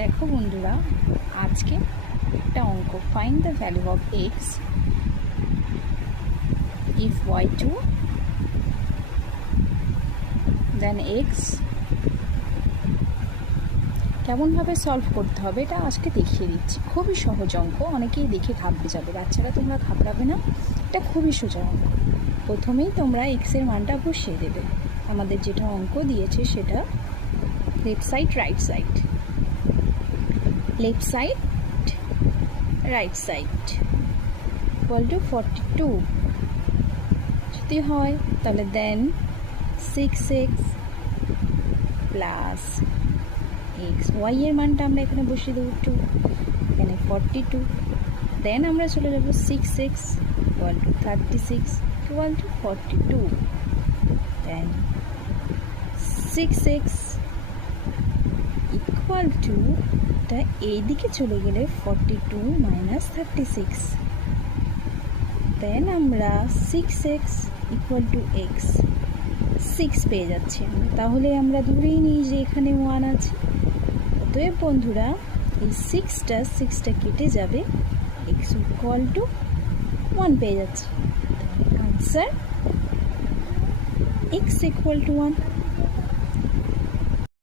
দেখো বন্ধুরা, আজকে একটা অঙ্ক, find the value of x if y2 then x. কেমনভাবে সলভ করতে হবে এটা আজকে দেখিয়ে দিচ্ছি। খুবই সহজ অঙ্ক, অনেকেই দেখে ঘাবড়ে যাবে। বাচ্চারা তোমরা ঘাবড়াবে না, এটা খুবই সোজা অঙ্ক। প্রথমেই তোমরা এক্সের মানটা বসিয়ে দেবে। আমাদের যেটা অঙ্ক দিয়েছে সেটা left side right side, left side right side equal to 42 যদি হয় তাহলে দেন 6x প্লাস এক্স, ওয়াই এর মানটা আমরা এখানে বসিয়ে দেবো 2, এখানে 42। দেন আমরা চলে যাবো 6x equal to 36 equal to 42। Then 6x equal to, তা এইদিকে চলে গেলে 42 মাইনাস 36। দেন আমরা 6x ইকুয়াল টু এক্স 6 পেয়ে যাচ্ছি। তাহলে আমরা ধরেই নিই যে এখানে 1 আছে। অতএব বন্ধুরা এই 6টা কেটে যাবে, এক্স ইকুয়াল টু 1 পেয়ে যাচ্ছে। Answer x equal to 1।